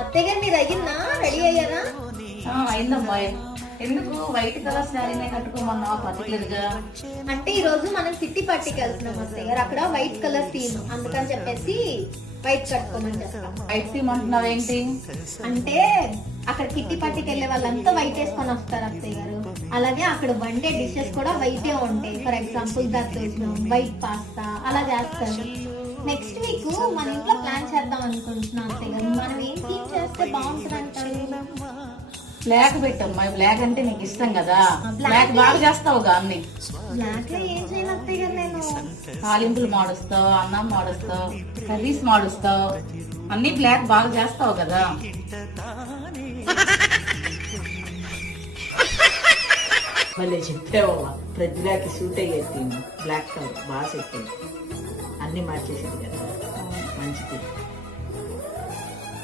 అత్తయ్య గారు మీరు అయ్యిందా? రెడీ అయ్యారా? అయిందమ్మా. ఎందుకు వైట్ కలర్ శారీనే కట్టుకోమన్నావా పర్టికులర్ గా? అంటే ఈ రోజు మనం సిటీ పార్టీకి వెళ్తున్నాం అత్తయ్య గారు. అక్కడ వైట్ కలర్ థీమ్, అందుకని చెప్పేసి వైట్ కట్టుకోమని చెప్తాం. వైట్ థీమ్ అంటున్నావేంటి? అంటే అక్కడ కిట్టి పార్టీకి వెళ్ళే వాళ్ళంతా వైట్ వేసుకొని వస్తారు అత్తయ్య గారు. అలాగే అక్కడ వండే డిషెస్ కూడా వైటే ఉంటాయి. ఫర్ ఎగ్జాంపుల్ దద్దోజనం, వైట్ పాస్తా అలా చేస్తారు. నెక్స్ట్ వీక్ మన ఇంట్లో ప్లాన్ చేద్దాం అనుకుంటున్నాం అత్తయ్య గారు. మనం ఏం థీమ్ చేస్తే బాగుంటుంది అంటారు? బ్లాక్ పెట్టమ్మా. బ్లాక్ అంటే నీకు ఇష్టం కదా. బ్లాక్ బాగా చేస్తావుగా అన్ని. బ్లాక్ లో ఏం చేయాలి అత్తయ్య గారు? నేను తాలింపులు మాడుస్తావు, అన్నం మాడుస్తావు, కర్రీస్ మాడుస్తావు, అన్ని బ్లాక్ బాగా చేస్తావు కదా. మళ్ళీ చెప్పావమ్మా, ప్రతిలాకి సూట్ అయ్యేది బ్లాక్ కలర్ బాగా సెట్ అయ్యింది. అన్ని మార్చేసేది కదా, మంచిది.